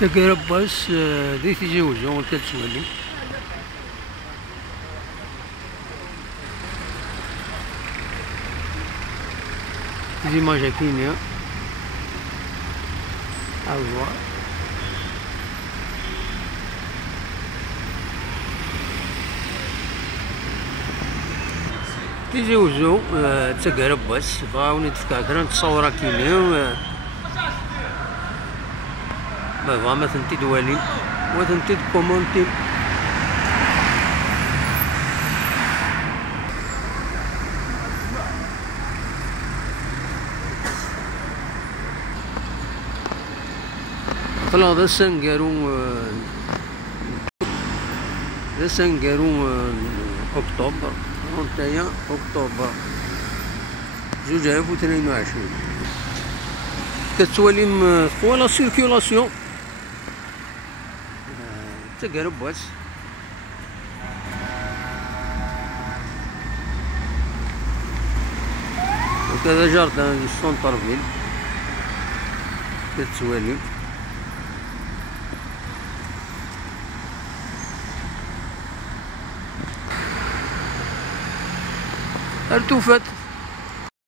تكرباس دي تجاوزو كتسولي زي ما جاكينيا أيوا تجاوزو تكرباس بغاوني تفكاكرا نتصورا كينيا بغا ما تنتي دوالين وتنتي كومونتي طلع ذا سنقارو أكتوبر نتايا أكتوبر 2022 كتولي تقوى لا سيركيلاسيون تقرباس وكذا جاردان السونتر فيل كتولي ارتفات